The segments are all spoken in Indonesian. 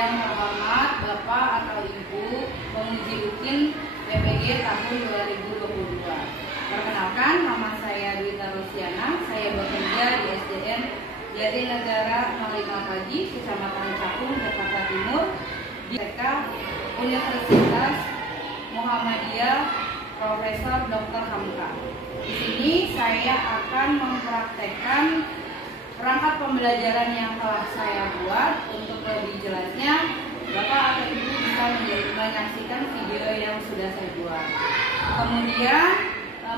Yang terhormat Bapak atau Ibu penguji UKIN PPG tahun 2022. Perkenalkan, nama saya Dwita Rosiana. Saya bekerja di SDN Jatinegara 05 Pagi, Kecamatan Cakung, Jakarta Timur, di TK Universitas Muhammadiyah Profesor Dr. Hamka. Di sini saya akan mempraktekkan perangkat pembelajaran yang telah saya buat. Untuk lebih jelasnya, Bapak atau Ibu bisa menyaksikan video yang sudah saya buat. Kemudian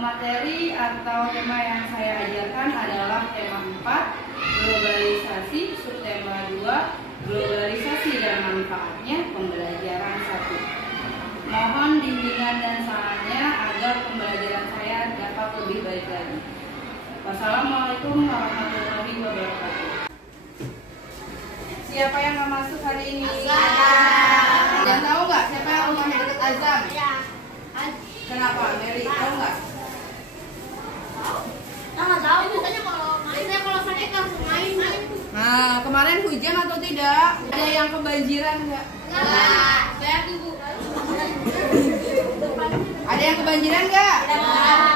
materi atau tema yang saya ajarkan adalah tema 4, globalisasi, subtema 2, globalisasi dan manfaatnya, pembelajaran 1. Mohon bimbingan dan sarannya agar pembelajaran saya dapat lebih baik lagi. Wassalamualaikum warahmatullahi wabarakatuh. Siapa yang mau masuk hari ini? Azam. Dan tahu nggak siapa yang rumahnya dekat Azam? Kenapa? Mary, tahu nggak? Nggak tahu. Biasanya kalau sakit langsung main. Nah, kemarin hujan atau tidak? Ada yang kebanjiran nggak? Nggak. Ada yang kebanjiran nggak?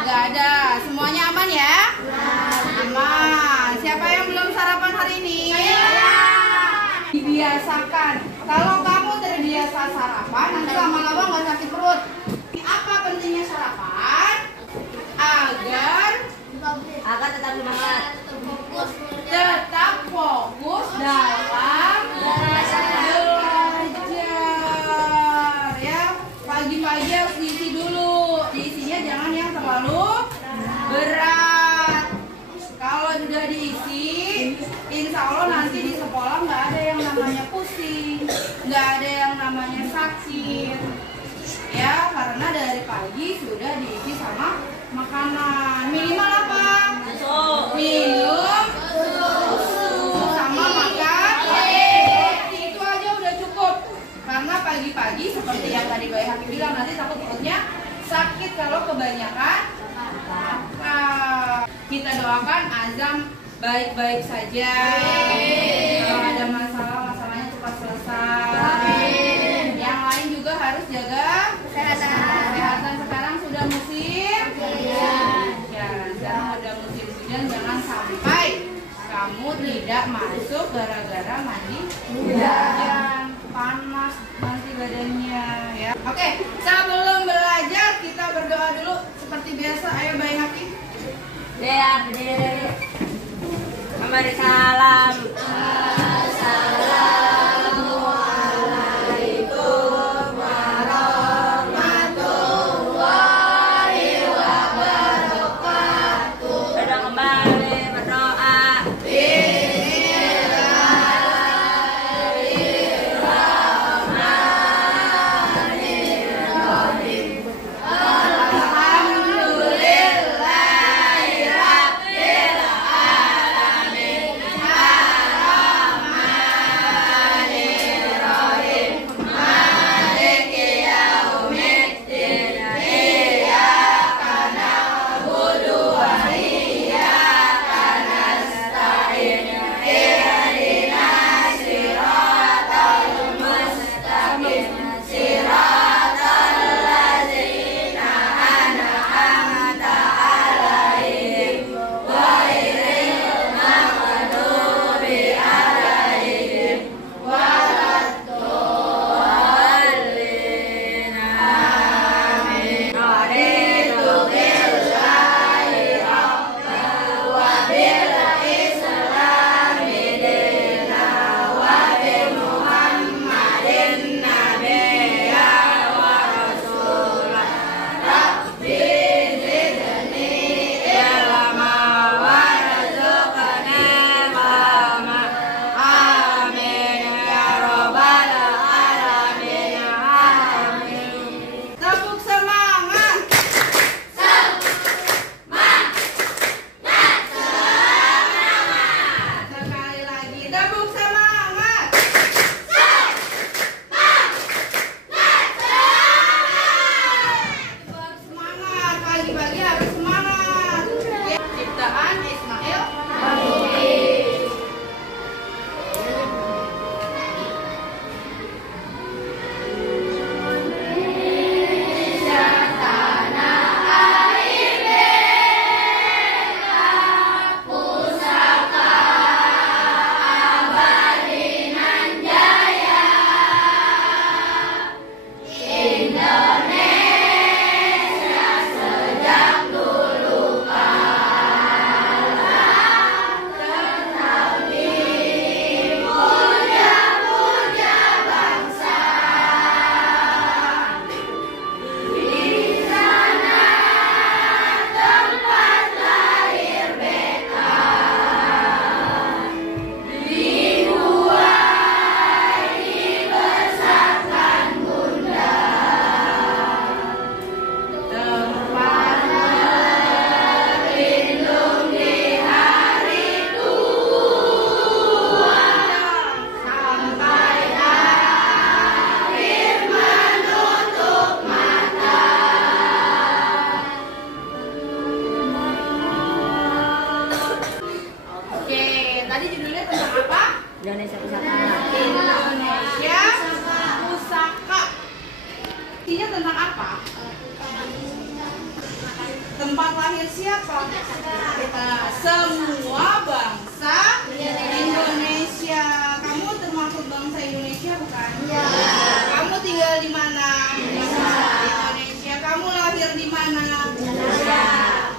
Nggak ada. Semuanya aman ya? Aman. Siapa yang belum sarapan hari ini? Dibiasakan. Kalau kamu terbiasa sarapan, nanti lama-lama nggak sakit perut. Apa pentingnya sarapan? Agar tetap semangat. tetap fokus dalam belajar ya. Pagi-pagi harus diisi dulu. Diisinya jangan yang terlalu berat. Kalau sudah diisi, insya Allah nanti di sekolah nggak ada yang namanya pusing, nggak ada yang namanya sakit ya, karena dari pagi sudah diisi sama makanan. Minimal apa? Minum susu sama makan roti. Itu aja udah cukup. Karena pagi-pagi seperti yang tadi Bayi Hakim bilang, nanti takut perutnya sakit kalau kebanyakan makan. Kita doakan Azam baik-baik saja. Kalau ada masalah, masalahnya cepat selesai. Yang lain juga harus jaga kesehatan. Sekarang sudah musim hujan. Sekarang udah musim hujan, jangan sampai kamu tidak masuk gara-gara mandi hujan. Panas nanti badannya ya. Oke, sebelum belajar kita berdoa dulu seperti biasa. Ayo Bayi Hakim. Mari salam. Indonesia Pusaka. Artinya tentang apa? Tempat lahir siapa? Semua bangsa Indonesia. Kamu termasuk bangsa Indonesia bukan? Ya. Kamu tinggal di mana? Indonesia. Kamu lahir di mana? Ya.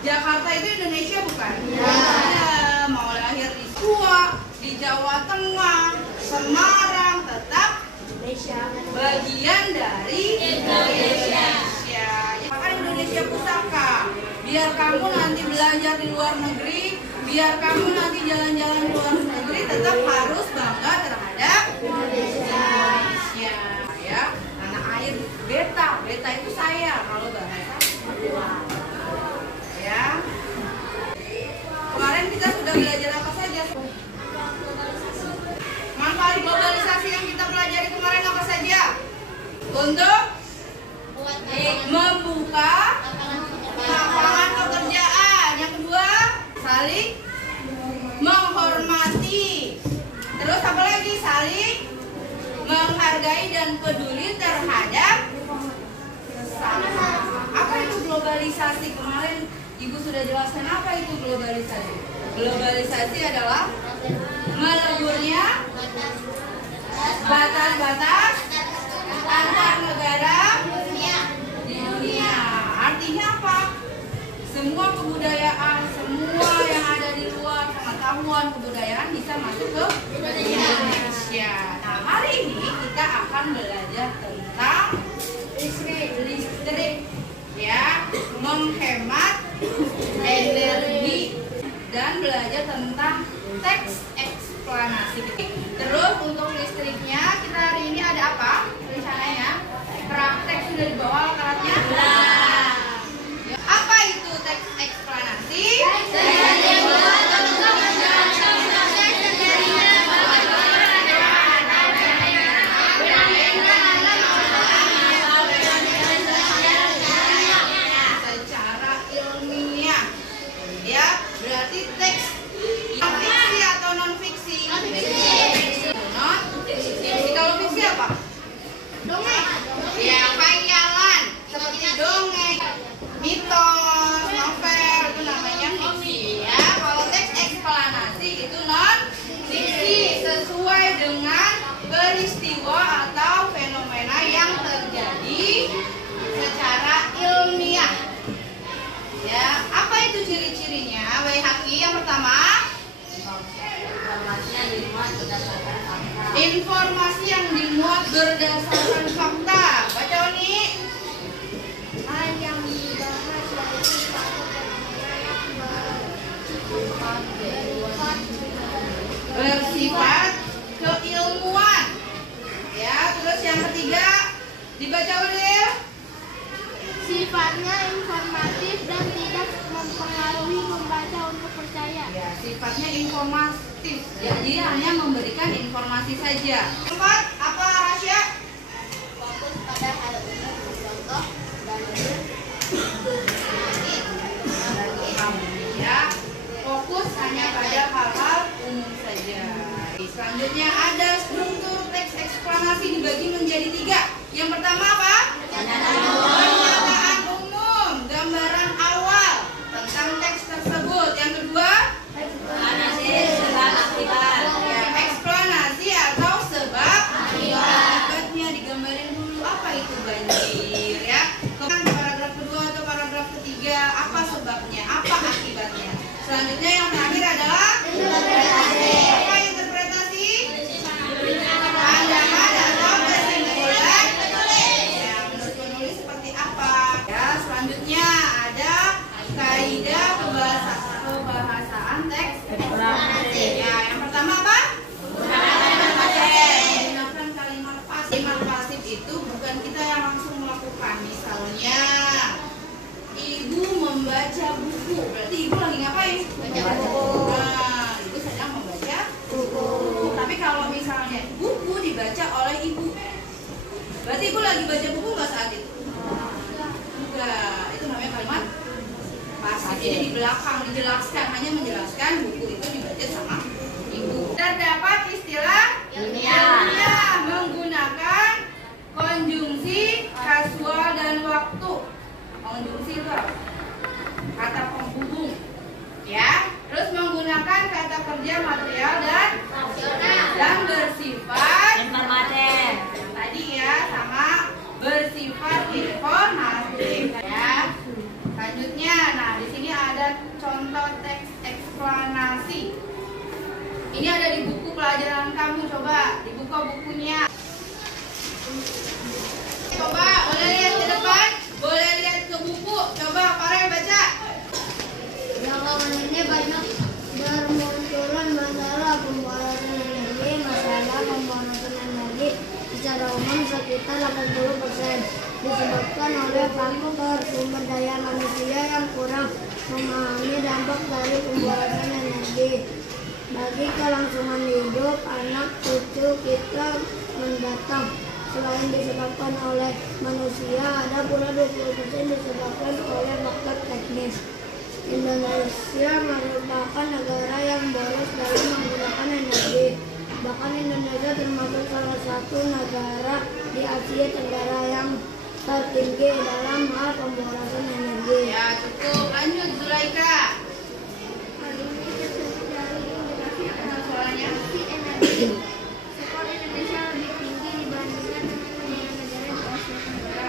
Jakarta itu Indonesia bukan? Ya. Mau lahir di Papua, di Jawa Tengah, Semarang, tetap Indonesia. Bagian dari Indonesia. Maka Indonesia Pusaka. Biar kamu nanti belajar di luar negeri, biar kamu nanti jalan-jalan di luar negeri, tetap harus bangga terhadap Indonesia. Ya, tanah air. Beta itu saya kalau bahasa. Ya. Kemarin kita sudah belajar apa saja? Manfaat globalisasi yang kita pelajari kemarin apa saja? Untuk membuka lapangan pekerjaan. Yang kedua, saling menghormati. Terus apa lagi? Saling menghargai dan peduli terhadap sesama. Apa itu globalisasi? Kemarin Ibu sudah jelaskan apa itu globalisasi. Globalisasi adalah meleburnya batas-batas antar negara di dunia. Artinya apa? Semua kebudayaan, semua yang ada di luar, pengetahuan kebudayaan bisa masuk ke Indonesia. Nah, hari ini kita akan belajar tentang listrik, ya, menghemat energi, dan belajar tentang teks eksplanasi. Terus untuk listriknya kita hari ini ada apa? Rencananya praktek sudah dibawa alatnya. Apa itu teks eksplanasi? Secara ilmiah, ya, berarti teks fiksi atau non fiksi? Non fiksi. Kalau fiksi apa? Dongeng. Ya, khayalan seperti dongeng, mitos, novel, itu namanya fiksi, ya. Kalau teks eksplanasi itu non fiksi, sesuai dengan peristiwa atau fenomena yang terjadi secara ilmiah. Ya, apa itu ciri-cirinya? WHQ yang pertama, informasi yang dimuat berdasarkan fakta. Baca Oni. Hal yang dibahas bersifat keilmuan. Ya, terus yang ketiga dibaca Ulil. sifatnya informatif dan tidak mempengaruhi membaca untuk percaya. Ya, sifatnya informatif. Jadi hanya memberikan informasi saja. Keempat, apa Rasya? Fokus pada hal umum, contoh dalil, Ya, fokus hanya pada hal-hal umum saja. Selanjutnya ada struktur teks eksplanasi dibagi menjadi 3. Yang pertama apa? Pernyataan umum, gambaran awal tentang teks tersebut. Yang kedua, ya, eksplanasi atau sebab akibatnya digambarin dulu. Apa itu banjir, ya? Kemudian paragraf kedua atau paragraf ketiga, apa sebabnya, apa akibatnya. Selanjutnya yang terakhir adalah apa interpretasi? Pandangan atau kesimpulan. Ya, menurut penulis seperti apa? Ya, selanjutnya ada kaidah kebahasaan teks eksplanasi. Ya, yang pertama apa? Menggunakan kalimat pasif. Kalimat pasif itu bukan kita yang langsung melakukan. Misalnya, Ibu membaca buku. Berarti Ibu lagi ngapain? Baca buku. Nah, Ibu sedang membaca buku. Tapi kalau misalnya buku dibaca oleh Ibu, berarti Ibu lagi baca buku nggak saat itu? Enggak. Itu namanya kalimat pasif. Jadi di belakang dijelaskan, hanya menjelaskan buku itu dibaca sama Ibu. Terdapat istilah buka bukunya. Coba boleh lihat ke depan, boleh lihat ke buku. Coba Farel baca. Belakangan ini banyak bermunculan masalah pemborosan energi. Masalah pemborosan energi secara umum sekitar 80% disebabkan oleh faktor sumber daya manusia yang kurang memahami dampak dari pemborosan energi bagi kelangsungan hidup anak cucu kita mendatang. Selain disebabkan oleh manusia, ada pula 20% disebabkan oleh faktor teknis. Indonesia merupakan negara yang boros dalam menggunakan energi. Bahkan Indonesia termasuk salah satu negara di Asia Tenggara yang tertinggi dalam hal pemborosan energi. Ya cukup, lanjut Zulaika. Hal ini terjadi dari indikasi Soalnya energi. Skor Indonesia lebih tinggi dibandingkan dengan negara-negara di Asia Tenggara.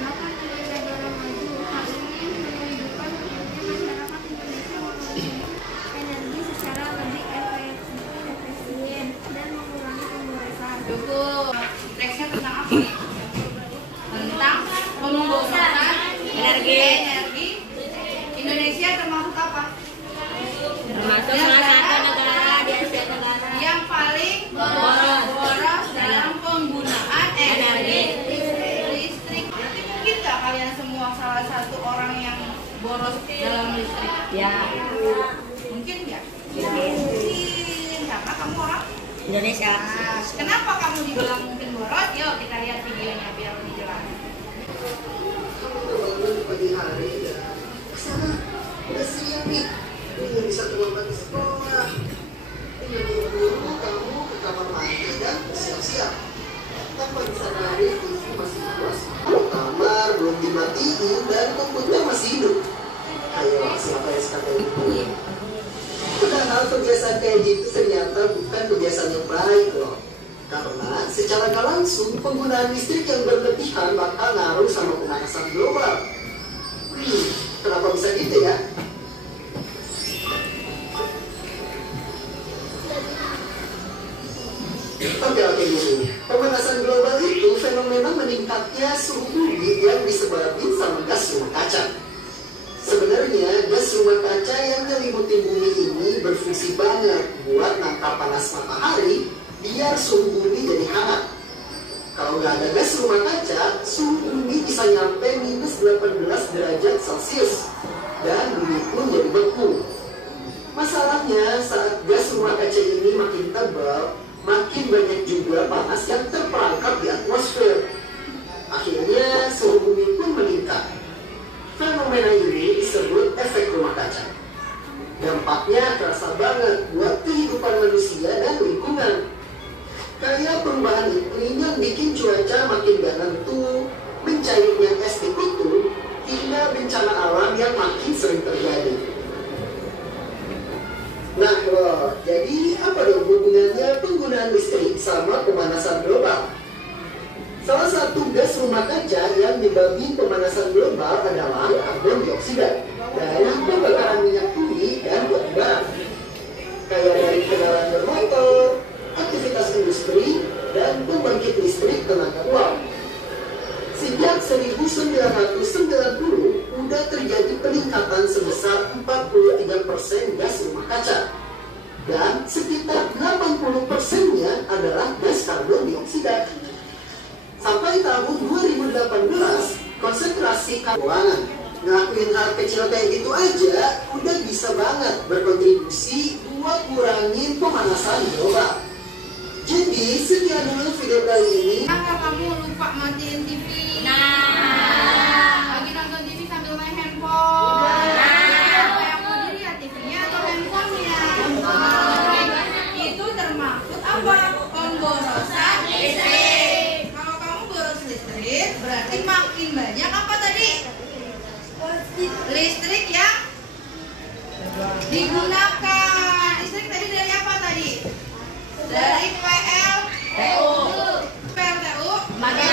Bahkan di negara maju, hal ini menunjukkan kinerja masyarakat Indonesia mengonsumsi energi secara lebih efisien dan mengurangi pemborosan. cukup. Teksnya tentang apa nih? Tentang pemborosan energi. Indonesia termasuk apa? Termasuk salah satu negara di Asia Tenggara Yang paling boros dalam penggunaan energi listrik. Berarti mungkin nggak kalian semua salah satu orang yang boros dalam listrik? ya Mungkin nggak? Mungkin. Mungkin. Karena kamu orang. Indonesia. Nah, kenapa kamu dibilang mungkin boros? Yuk kita lihat videonya biar lebih jelas. Bangun pagi hari ya sana udah siap nih belum bisa terlambat di sekolah. Dengan buru-buru kamu ke kamar mandi dan bersiap-siap. Tanpa disadari TV masih puas, kamar belum dimatiin dan komputer masih hidup. Ayo siapa yang suka kayak gitu? Padahal kebiasaan kayak gitu ternyata bukan kebiasaan yang baik loh. Karena secara nggak langsung penggunaan listrik yang berlebihan bakal ngaruh sama pemanasan global. Kenapa bisa gitu ya? Oke dulu. Pemanasan global itu fenomena meningkatnya suhu bumi yang disebabkan sama gas rumah kaca. Sebenarnya gas rumah kaca yang nyelimutin bumi ini berfungsi banget buat nangkap panas matahari biar suhu bumi jadi hangat. Kalau nggak ada gas rumah kaca, suhu bumi bisa nyampe minus 18 derajat Celcius dan bumi pun jadi beku. Masalahnya saat gas rumah kaca ini makin tebal, makin banyak juga panas yang terperangkap di atmosfer. Akhirnya suhu bumi pun meningkat. Fenomena ini disebut efek rumah kaca. Dampaknya terasa banget buat kehidupan manusia dan lingkungan. Kayak perubahan iklim yang bikin cuaca makin gak nentu, mencairnya es di kutub, hingga bencana alam yang makin sering terjadi. Nah loh, jadi apa dong hubungannya penggunaan listrik sama pemanasan global? Salah satu gas rumah kaca yang menyebabkan pemanasan global adalah karbon dioksida dari pembakaran minyak bumi dan batu bara. Kayak dari kendaraan bermotor, aktivitas industri, dan pembangkit listrik tenaga uap. Sejak 1990, udah terjadi peningkatan sebesar 43% gas rumah kaca. Dan sekitar 80%-nya adalah gas karbon dioksida. Sampai tahun 2018, konsentrasi keuangan ngelakuin hal kecil kayak gitu aja udah bisa banget berkontribusi buat kurangin pemanasan global. Jadi sekian dulu video kali ini. Kenapa kamu lupa matiin TV? Lagi nonton TV sambil main handphone. Yang mau dilihat TV-nya atau handphonenya? Itu termaksud apa? Pemborosan listrik. Kalau kamu boros listrik, berarti makin banyak apa tadi? Listrik yang digunakan. Listrik tadi dari apa tadi? Dari PLTU. Makin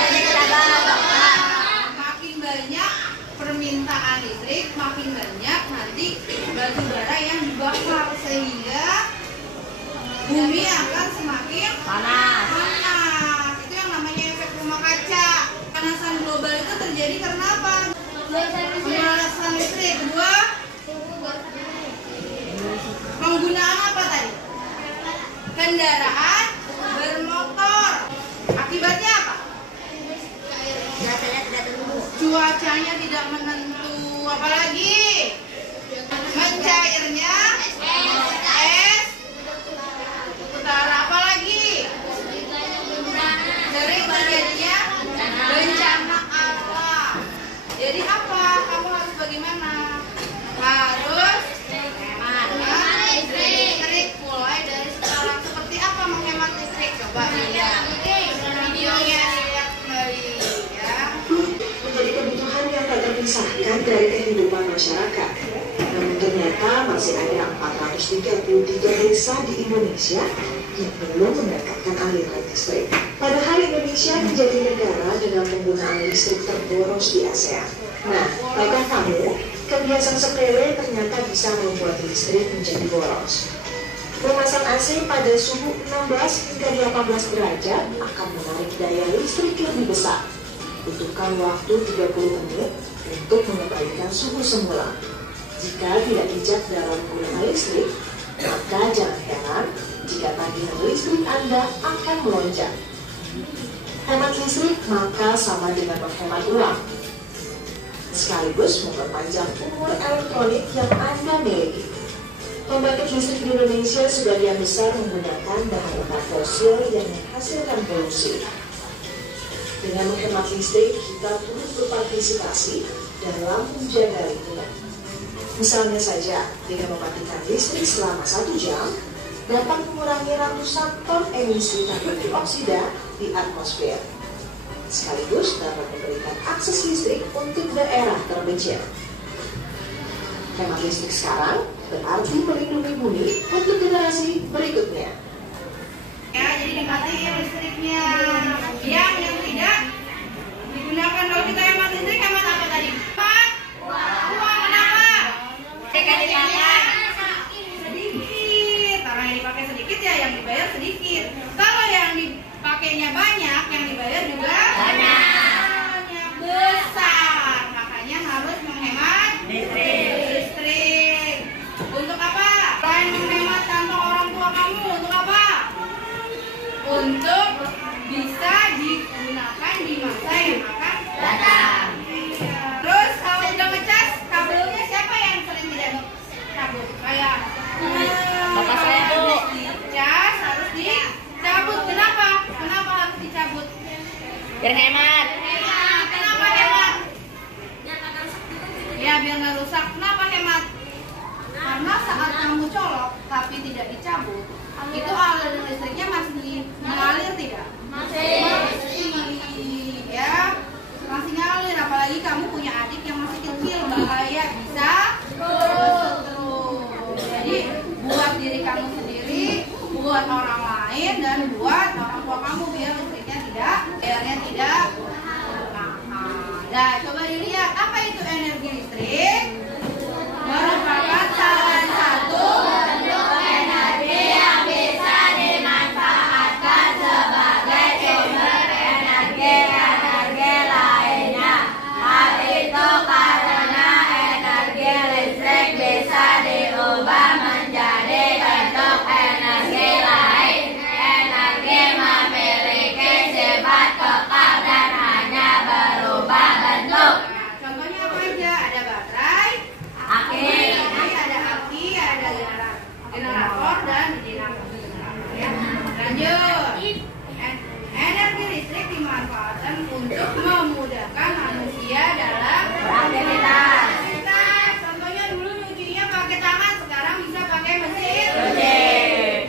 banyak permintaan listrik, makin banyak nanti batu bara yang dibakar sehingga bumi akan semakin panas. Jadi karena apa? Pemanasan listrik. Kedua, penggunaan apa tadi? Kendaraan bermotor. Akibatnya apa? Cuacanya tidak menentu. Apalagi mencairnya es utara. Apalagi sering terjadinya bencana alam. Jadi apa? Kamu harus bagaimana? Harus menghemat listrik. Mulai dari sekarang. Seperti apa menghemat listrik? Coba lihat videonya, lihat kembali ya. Menjadi kebutuhan yang tak terpisahkan dari kehidupan masyarakat. Namun ternyata masih ada 433 desa di Indonesia yang belum mendapatkan aliran listrik. Padahal Indonesia menjadi negara dengan penggunaan listrik terboros di ASEAN. Nah, tahukah kamu, kebiasaan sepele ternyata bisa membuat listrik menjadi boros. Memasang AC pada suhu 16 hingga 18 derajat akan menarik daya listrik lebih besar. Butuhkan waktu 30 menit untuk mengembalikan suhu semula. Jika tidak bijak dalam penggunaan listrik, maka jangan heran jika tagihan listrik Anda akan melonjak. Hemat listrik maka sama dengan menghemat uang, sekaligus memperpanjang umur elektronik yang Anda miliki. Pembangkit listrik di Indonesia sebagian besar menggunakan bahan bakar fosil yang menghasilkan polusi. Dengan menghemat listrik, kita turut berpartisipasi dalam menjaga lingkungan. Misalnya saja, dengan mematikan listrik selama 1 jam, dapat mengurangi ratusan ton emisi karbon dioksida di atmosfer. Sekaligus dapat memberikan akses listrik untuk daerah terpencil. Hemat listrik sekarang berarti melindungi bumi untuk generasi berikutnya. Ya, jadi dimatiin listriknya. Yang tidak digunakan kalau kita hemat listrik, hemat apa tadi? Uang. Kenapa? Sedikit. Orang yang dipakai sedikit ya yang dibayar sedikit. Kalau yang dipakainya banyak, yang dibayar juga banyak besar. Makanya harus menghemat listrik. Untuk apa? Selain menghemat kantong orang tua kamu, untuk apa? Untuk bisa digunakan di masa yang akan datang. Terus kalau udah ngecas, kabelnya siapa yang sering tidak dicabut? Kayak Bapak saya, Bu. dicas harus dicabut. Kenapa? Kenapa harus dicabut? Biar hemat. Kenapa hemat? Ya biar nggak rusak. Kenapa hemat? Karena saat kamu colok tapi tidak dicabut, itu aliran listriknya masih mengalir tidak? Masih ya, masih ngalir. Apalagi kamu punya adik yang masih kecil, bahaya bisa terus. Jadi buat diri kamu sendiri, buat orang lain, dan buat orang tua kamu biar listriknya tidak, airnya tidak. Nah, coba dilihat apa itu energi listrik. Merupakan salah satu bentuk energi yang bisa dimanfaatkan sebagai sumber energi lainnya. Hal itu karena energi listrik bisa diubah menjadi bentuk energi lain. Energi memiliki sifat kekal dan hanya berubah bentuk. Contohnya apa aja? Ada baterai, ada aki, ada generator dan dinamo. Ya. Lanjut. Energi listrik dimanfaatkan untuk memudahkan manusia dalam beraktivitas. Contohnya dulu nyucinya pakai tangan, sekarang bisa pakai mesin.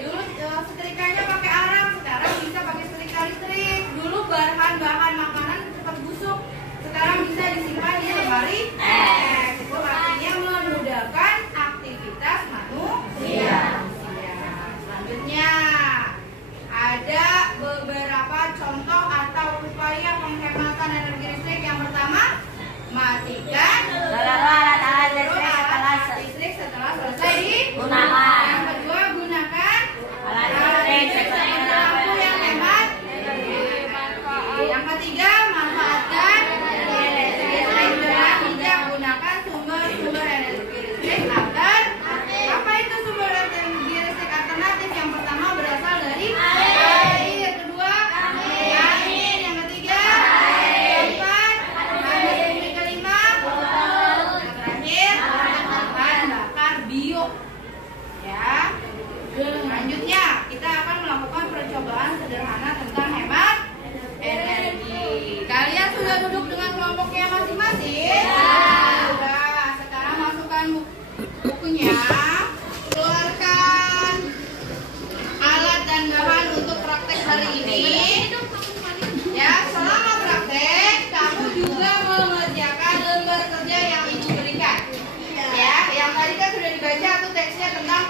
Dulu setrikanya pakai arang, sekarang bisa pakai setrika listrik. Dulu bahan-bahan makanan cepat busuk, sekarang bisa disimpan di lemari. Itu artinya memudahkan aktivitas manusia. Selanjutnya ada beberapa contoh atau upaya penghematan energi listrik. Yang pertama, matikan alat listrik setelah selesai digunakan. Yang kedua, gunakan alat listrik seperti lampu yang hemat. Yang ketiga, manfaatkan energi listrik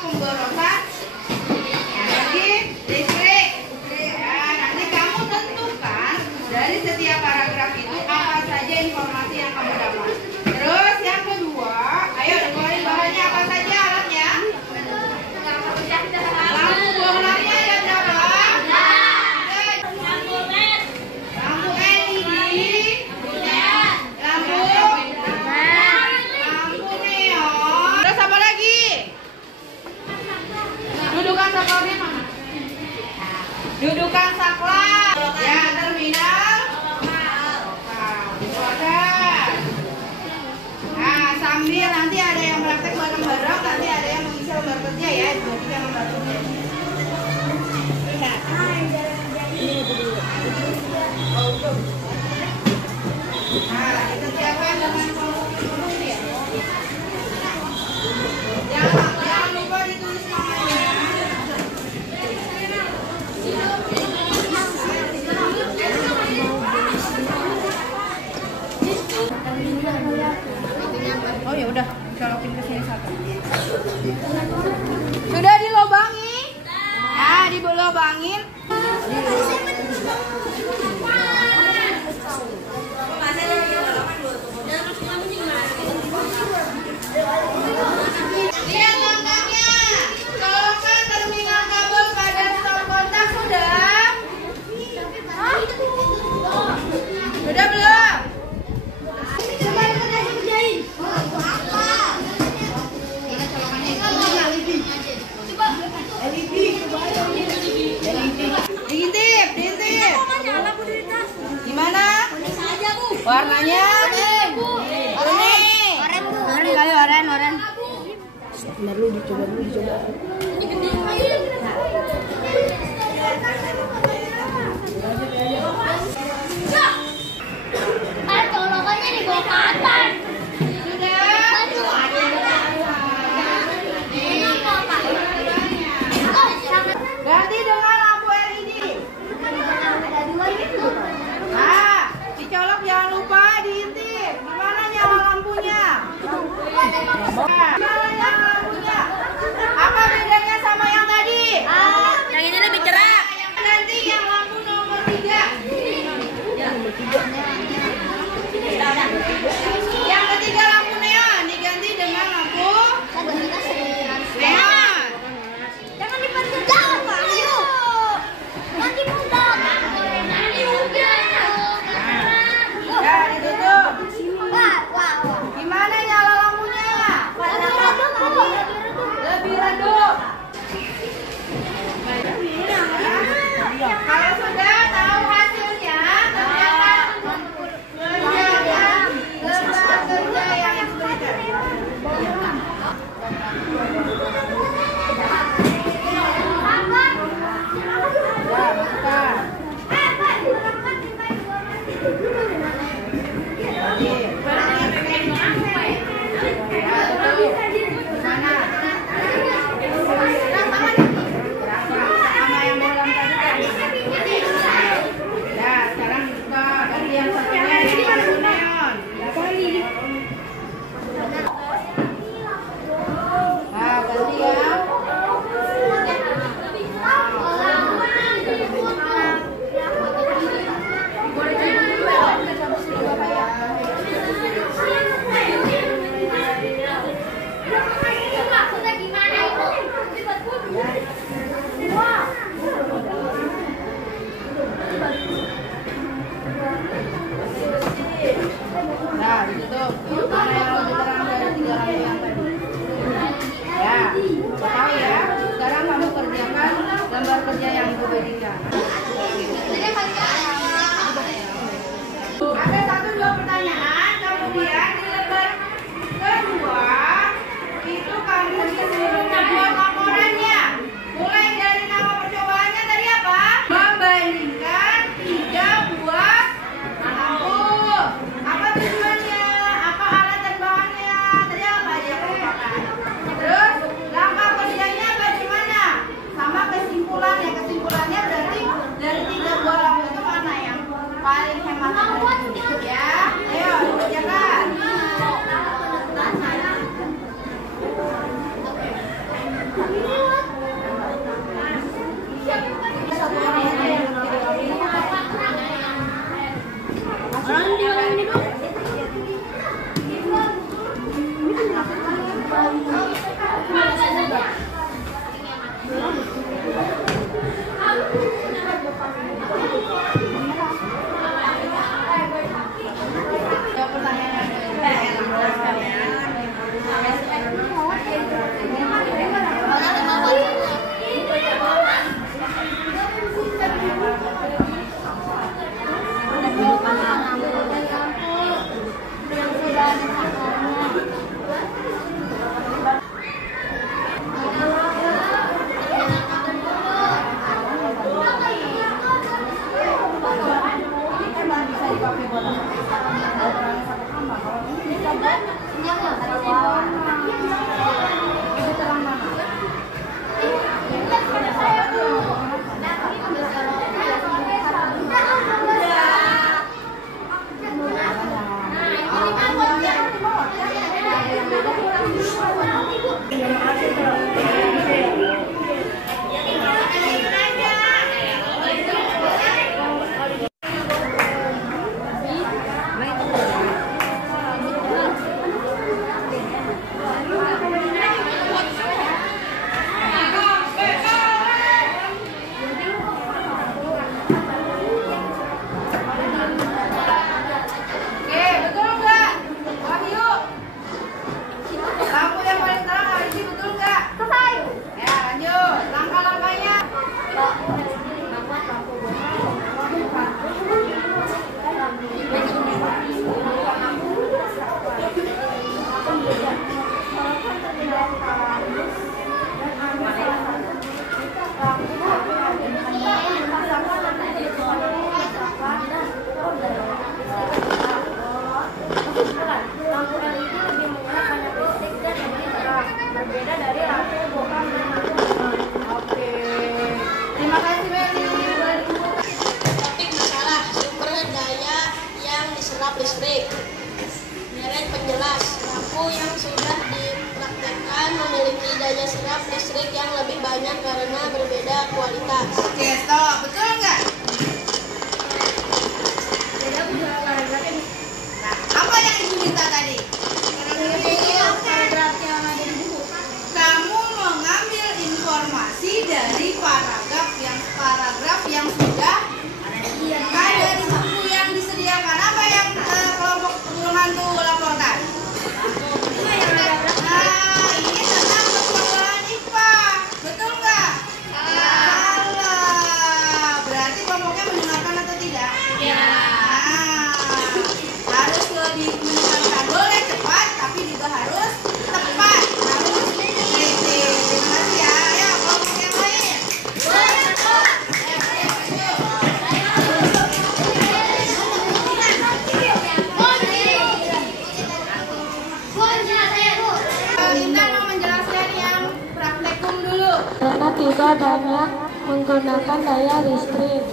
pemborosan energi listrik. Ya, nanti kamu tentukan dari setiap paragraf itu apa saja informasi yang kamu dapat. Terus yang kedua, ayo keluarin bahannya apa saja alatnya. Lampu bohlamnya ada berapa? Lampu LED, lampu neon. Terus apa lagi? Dudukan saklarnya mana? Dudukan saklar. Ya, terminal. Nah, sambil nanti ada yang praktek bareng-bareng, nanti ada yang mengisi lembar kerja ya, jadi yang lembar kerja. Nah, dikerjakan dengan kolom ya. Jangan lupa ditulis namanya. Oh ya udah, colokin ke sini satu. Sudah dilobangi? Nah, dilobangin. Lihat langkahnya. Colokkan terminal kabel pada stop kontak sudah. Sudah belum? Diintip. Gimana? Warnanya? Kuning. Oren kali oren. Bentar lu dicoba. Colokannya di bawah ke atas. Ganti dengan lampu LED. Nah, dicolok jangan lupa diintip. Gimana nyala lampunya? Gimana nyala lampunya? Apa bedanya sama yang tadi? Yang ini lebih cerah. Nanti yang lampu nomor 3. Yang ketiga lampu neon diganti dengan lampu neon. Jangan dipencet, Pak. Ayo. Nanti mudah. Ya, ditutup. Wah. Gimana nyala lampunya? Lebih redup. Kalau sudah tahu hasilnya, kerjakan lembar kerja yang diberikan. Nah, ditutup. Mana yang lebih terang dari 3 lampu yang tadi? Ya, tahu ya. Sekarang kamu kerjakan gambar kerja yang Ibu berikan. Ada 1-2 pertanyaan, kemudian di lembar kedua itu kamu disuruh membuat laporannya. Mulai dari nama percobaannya tadi apa? Membandingkan 3 buah lampu. Apa tujuannya? Apa alat dan bahannya? Tadi apa aja kamu pakai? Terus langkah kerjanya bagaimana? Sama kesimpulannya. Kesimpulannya berarti dari 3 buah lampu itu mana yang paling hemat? Ya, ayo kerjakan. listrik. Merek penjelas, lampu yang sudah dipraktekkan memiliki daya serap listrik yang lebih banyak karena berbeda kualitas. Oke, stop. Betul nggak? Nah, apa yang Ibu minta tadi? Kamu mengambil informasi dari paragraf yang sudah ada di buku yang disediakan. Apa yang kelompok golongan tuh laporkan? Nah, ini tentang persoalan IPA. Betul nggak? Salah. Berarti kelompoknya mendengarkan atau tidak? Ya. Nah, harus lebih mendengarkan. Boleh cepat, tapi juga harus tepat. Harus teliti. Terima kasih ya. Ayo, kelompok yang lain. Intan mau menjelaskan yang praktekum dulu. Karena tidak banyak menggunakan daya listrik.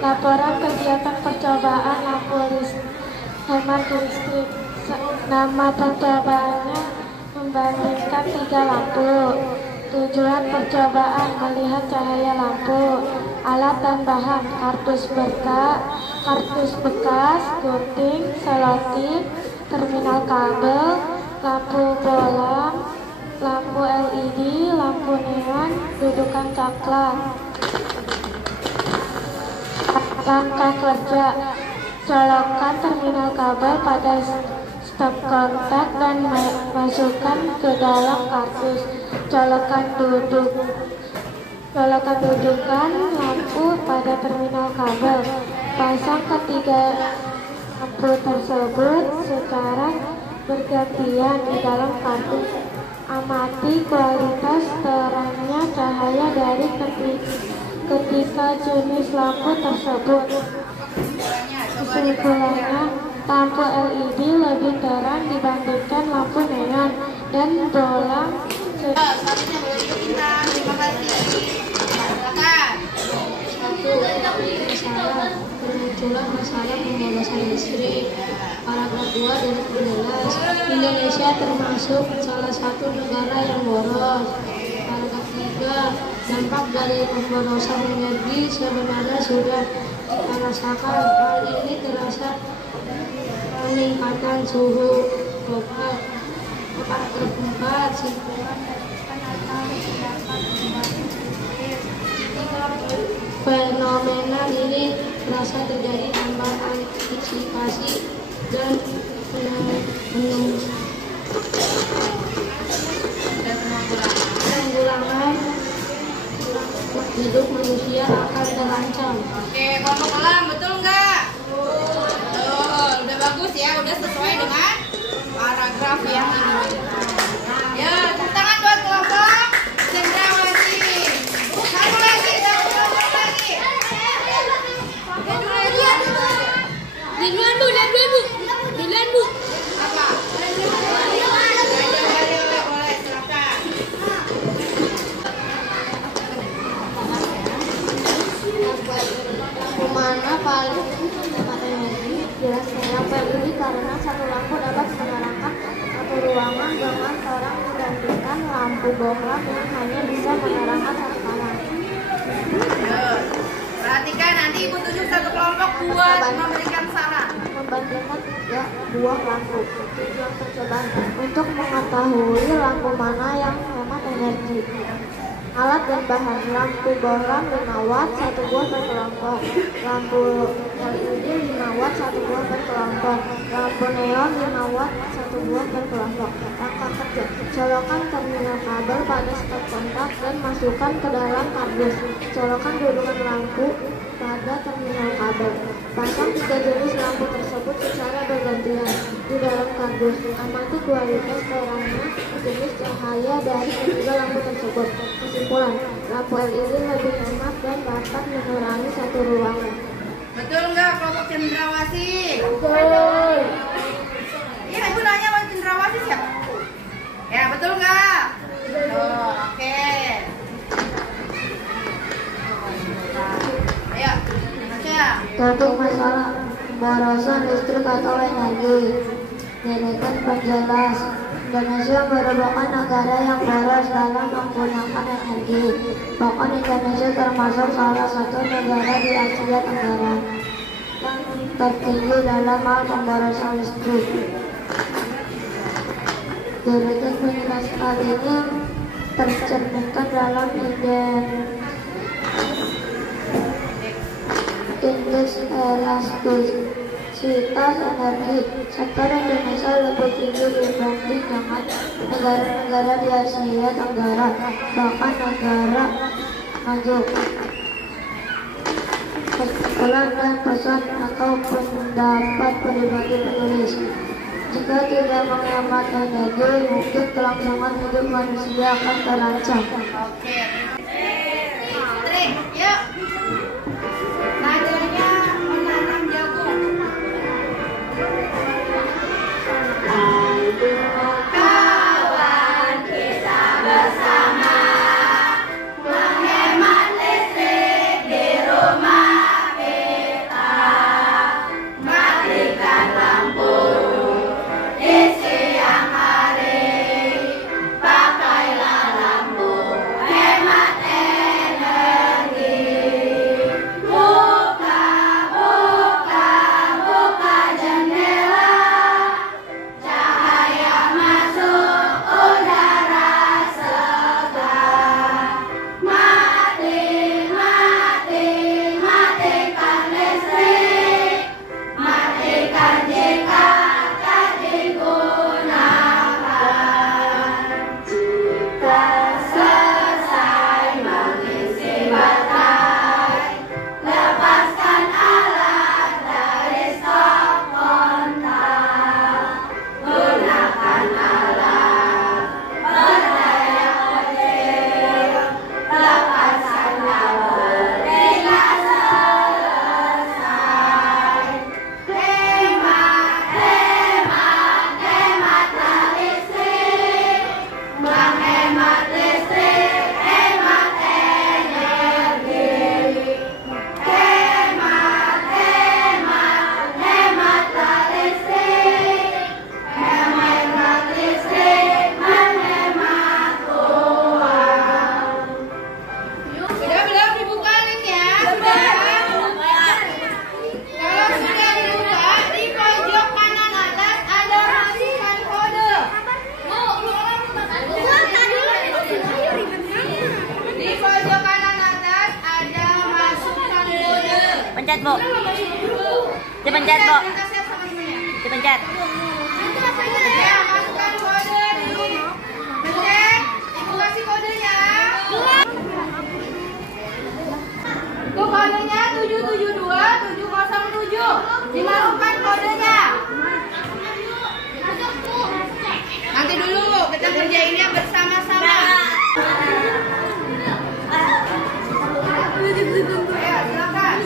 Laporan kegiatan percobaan lampu hemat listrik. Nama percobaannya membandingkan 3 lampu. Tujuan percobaan melihat cahaya lampu, alat dan bahan, kardus bekas, gunting, selotip, terminal kabel, lampu bolam, lampu LED, lampu neon, dudukan caklat. Langkah kerja: colokkan terminal kabel pada stop kontak dan masukkan ke dalam kardus. Colokkan dudukan lampu pada terminal kabel. Pasang ketiga lampu tersebut secara bergantian di dalam kardus. Amati kualitas terangnya cahaya dari ketiga jenis lampu tersebut. Kesimpulannya, lampu LED lebih terang dibandingkan lampu neon dan bolam. Selanjutnya boleh Intan. Terima kasih. Silakan. Bermunculan masalah pemborosan listrik. Paragraf 2 dari penjelas, Indonesia termasuk salah satu negara yang boros. Paragraf 3, dampak dari pemborosan energi sebenarnya sudah kita rasakan. Hal ini terasa peningkatan suhu global. Paragraf 4, simpulan fenomena ini terasa terjadi tanpa antisipasi dan penanggulangan hidup manusia akan terancam. Oke, kelompok kelam, betul nggak? Betul, udah bagus ya, udah sesuai dengan paragraf yang ini. Ya, tepuk tangan buat kelompok Cendrawasih. Satu lagi, satu kelompok lagi. Duluan Bu. Apa? Boleh, silakan. Lampu mana paling hemat energi? Jelaskan. Lampu LED karena satu lampu dapat menerangkan satu ruangan dengan terang dibandingkan lampu bohlam yang hanya bisa menerangkan satu kamar. Perhatikan, nanti Ibu tunjuk satu kelompok buat memberikan saran. Membandingkan 3 buah lampu. Tujuan percobaan untuk mengetahui lampu mana yang hemat energi. Alat dan bahan: lampu bohlam 5 watt 1 buah per kelompok, lampu LED 5 watt 1 buah per kelompok, lampu neon 5 watt 1 buah per kelompok. Langkah kerja: colokkan terminal kabel pada stop kontak dan masukkan ke dalam kardus. Colokkan dudukan lampu pada terminal kabel. Pasang 3 jenis lampu tersebut secara bergantian di dalam kardus. Amati kualitas terangnya jenis cahaya dari ketiga lampu tersebut. Kesimpulan, lampu LED lebih hemat dan dapat menerangi satu ruangan. Betul nggak kelompok Cendrawasih? Betul. Iya, Ibu nanya sama Cendrawasih siapa? Ya, betul nggak? Betul, oke. Ayo, baca. Topik masalah pemborosan listrik atau energi. Deretan penjelas. Indonesia merupakan negara yang boros dalam menggunakan energi. Bahkan Indonesia termasuk salah satu negara di Asia Tenggara yang tertinggi dalam hal pemborosan listrik. Deretan penjelas kali ini tercerminkan dalam indeks elastisitas energi. Sektor Indonesia lebih tinggi dibanding dengan negara-negara di Asia Tenggara, bahkan negara maju. Kesimpulan dan pesan atau pendapat pribadi penulis: jika tidak menghemat energi, mungkin kelangsungan hidup manusia akan terancam. Oke. Trik, yuk. Nadanya menanam jagung. Kawan kita bersama menghemat listrik di rumah kita. Matikan lampu di siang hari, pakailah lampu hemat energi. Buka jendela, cahaya masuk udara segar. Matikan listrik, matikan jika tak digunakan. Jika selesai mengisi baterai, lepaskan alat dari stop kontak. Gunakan alat berdaya kecil, lepaskan kabel bila selesai. Hematlah listrik, menghemat listrik, hemat energi. Hematlah listrik, menghemat uang. Sudah belum dibuka linknya? Sudah. Kalau sudah dibuka, di pojok kanan atas ada masukkan kode. Di pojok kanan atas ada masukkan kode. Pencet, Bu. Dipencet, Bu. Siap sama temennya. Dipencet. Ya, masukkan kode di pencet. Ibu kasih kodenya. Tuh kodenya 772-707. Dimasukkan kodenya. Nanti dulu kita kerjainnya bersama-sama. Ayo, silakan.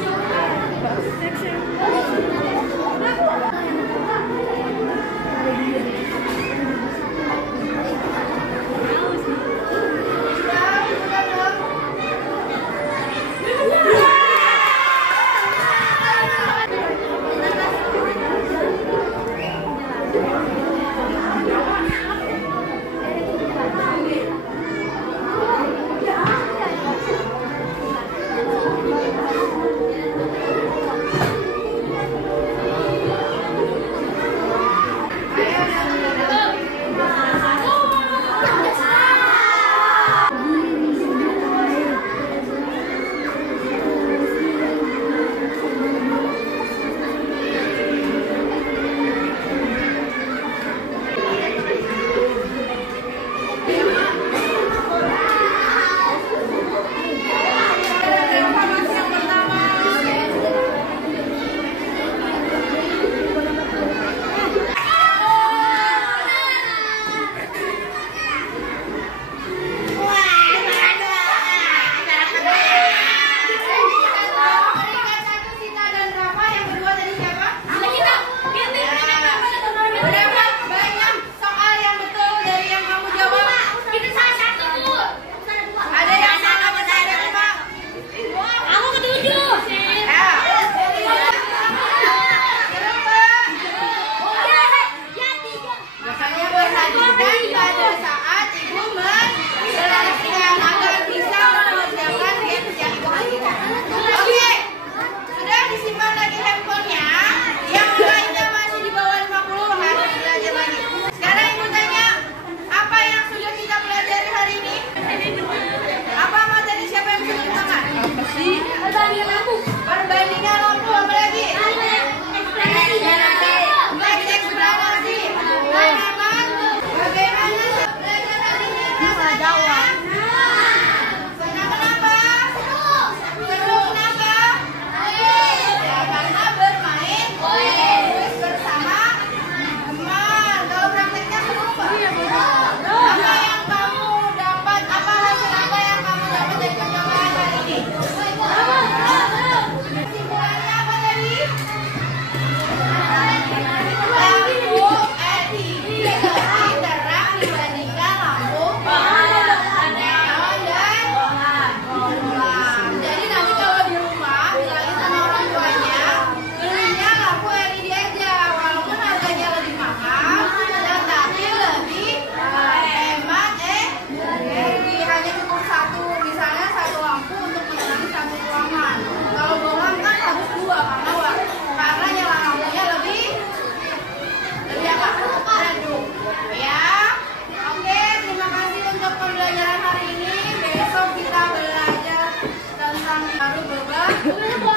Udah